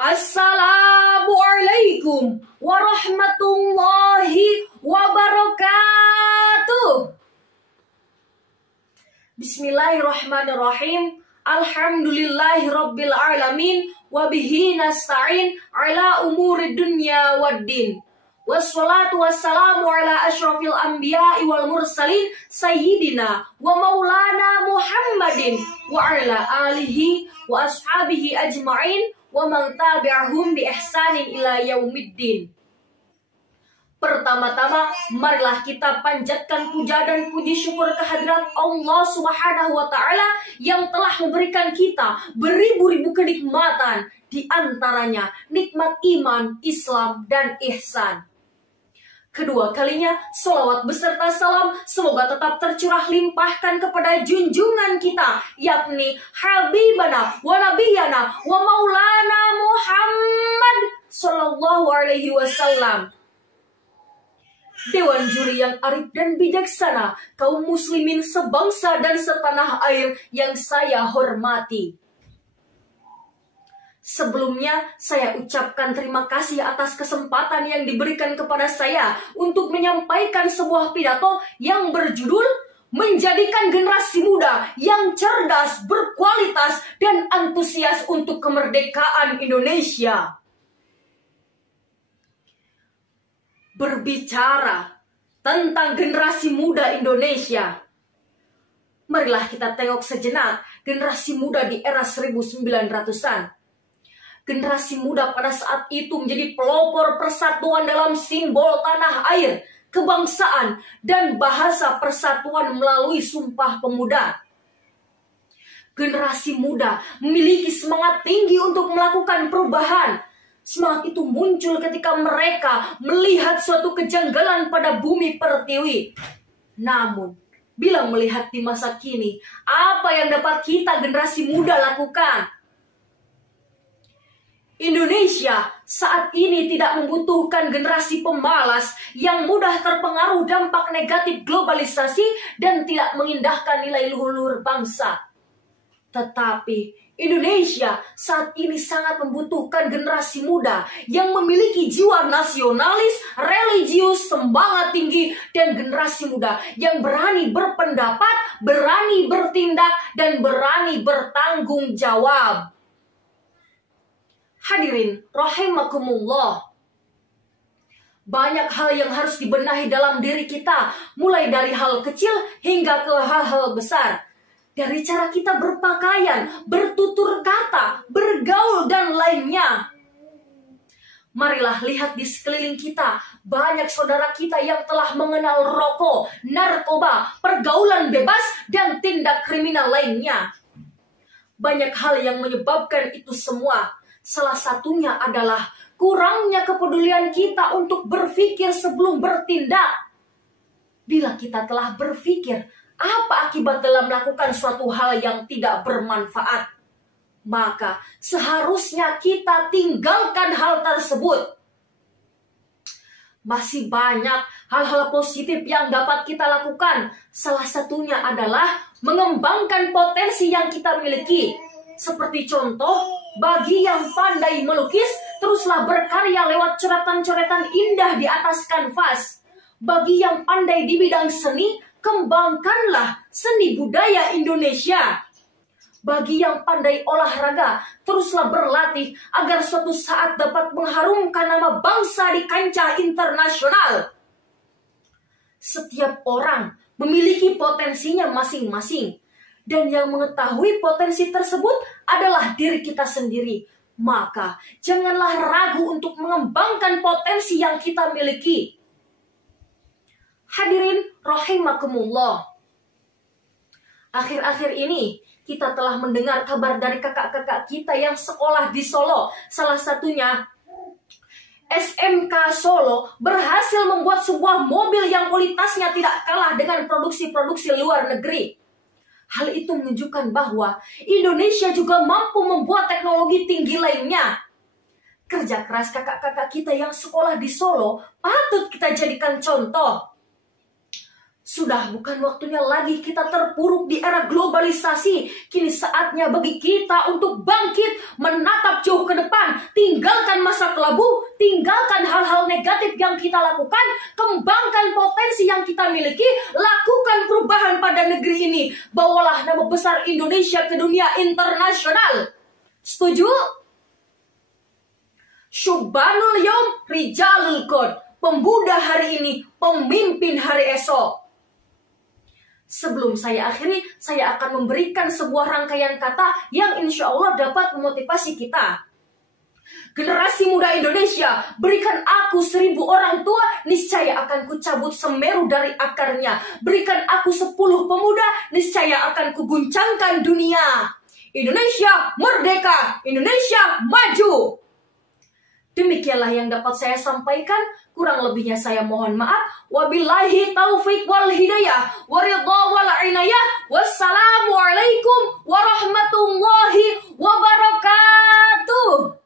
Assalamualaikum warahmatullahi wabarakatuh. Bismillahirrahmanirrahim. Alhamdulillahirabbil alamin wa bihi nasta'in ala umuri dunya waddin. Wassalatu wassalamu ala asyrafil anbiya'i wal mursalin sayyidina wa maulana Muhammadin wa ala alihi wa ashabihi ajma'in wa man tabi'ahum bi ihsanin ila yaumiddin. Pertama-tama, marilah kita panjatkan puja dan puji syukur kehadirat Allah Subhanahu wa Ta'ala yang telah memberikan kita beribu-ribu kenikmatan, di antaranya nikmat iman, Islam, dan ihsan. Kedua kalinya, salawat beserta salam semoga tetap tercurah limpahkan kepada junjungan kita, yakni Habibana wa Nabiyana wa Maulana Muhammad Sallallahu Alaihi Wasallam. Dewan juri yang arif dan bijaksana, kaum muslimin sebangsa dan setanah air yang saya hormati. Sebelumnya, saya ucapkan terima kasih atas kesempatan yang diberikan kepada saya untuk menyampaikan sebuah pidato yang berjudul menjadikan generasi muda yang cerdas, berkualitas, dan antusias untuk kemerdekaan Indonesia. Berbicara tentang generasi muda Indonesia, marilah kita tengok sejenak generasi muda di era 1900-an. Generasi muda pada saat itu menjadi pelopor persatuan dalam simbol tanah air, kebangsaan, dan bahasa persatuan melalui Sumpah Pemuda. Generasi muda memiliki semangat tinggi untuk melakukan perubahan. Semangat itu muncul ketika mereka melihat suatu kejanggalan pada bumi pertiwi. Namun, bila melihat di masa kini, apa yang dapat kita generasi muda lakukan? Indonesia saat ini tidak membutuhkan generasi pemalas yang mudah terpengaruh dampak negatif globalisasi dan tidak mengindahkan nilai luhur bangsa. Tetapi Indonesia saat ini sangat membutuhkan generasi muda yang memiliki jiwa nasionalis, religius, semangat tinggi, dan generasi muda yang berani berpendapat, berani bertindak, dan berani bertanggung jawab. Hadirin rahimakumullah. Banyak hal yang harus dibenahi dalam diri kita, mulai dari hal kecil hingga ke hal-hal besar. Dari cara kita berpakaian, bertutur kata, bergaul, dan lainnya. Marilah lihat di sekeliling kita, banyak saudara kita yang telah mengenal rokok, narkoba, pergaulan bebas, dan tindak kriminal lainnya. Banyak hal yang menyebabkan itu semua. Salah satunya adalah kurangnya kepedulian kita untuk berpikir sebelum bertindak. Bila kita telah berpikir, apa akibat dalam melakukan suatu hal yang tidak bermanfaat, maka seharusnya kita tinggalkan hal tersebut. Masih banyak hal-hal positif yang dapat kita lakukan. Salah satunya adalah mengembangkan potensi yang kita miliki. Seperti contoh, bagi yang pandai melukis, teruslah berkarya lewat coretan-coretan indah di atas kanvas. Bagi yang pandai di bidang seni, kembangkanlah seni budaya Indonesia. Bagi yang pandai olahraga, teruslah berlatih agar suatu saat dapat mengharumkan nama bangsa di kancah internasional. Setiap orang memiliki potensinya masing-masing. Dan yang mengetahui potensi tersebut adalah diri kita sendiri. Maka janganlah ragu untuk mengembangkan potensi yang kita miliki. Hadirin rahimakumullah. Akhir-akhir ini kita telah mendengar kabar dari kakak-kakak kita yang sekolah di Solo. Salah satunya SMK Solo berhasil membuat sebuah mobil yang kualitasnya tidak kalah dengan produksi-produksi luar negeri. Hal itu menunjukkan bahwa Indonesia juga mampu membuat teknologi tinggi lainnya. Kerja keras kakak-kakak kita yang sekolah di Solo patut kita jadikan contoh. Sudah bukan waktunya lagi kita terpuruk di era globalisasi. Kini saatnya bagi kita untuk bangkit, menatap jauh ke depan, tinggalkan masa kelabu, tinggalkan hal-hal negatif yang kita lakukan, kembangkan potensi yang kita miliki, lakukan perubahan pada negeri ini. Bawalah nama besar Indonesia ke dunia internasional. Setuju? Syubbanul Yom Rijalul Qad. Pemuda hari ini, pemimpin hari esok. Sebelum saya akhiri, saya akan memberikan sebuah rangkaian kata yang insya Allah dapat memotivasi kita. Generasi muda Indonesia, berikan aku 1000 orang tua, niscaya akan kucabut Semeru dari akarnya. Berikan aku 10 pemuda, niscaya akan kuguncangkan dunia. Indonesia merdeka, Indonesia maju. Demikianlah yang dapat saya sampaikan. Kurang lebihnya saya mohon maaf. Wabillahi taufiq wal hidayah. Waridha wal inayah. Wassalamualaikum warahmatullahi wabarakatuh.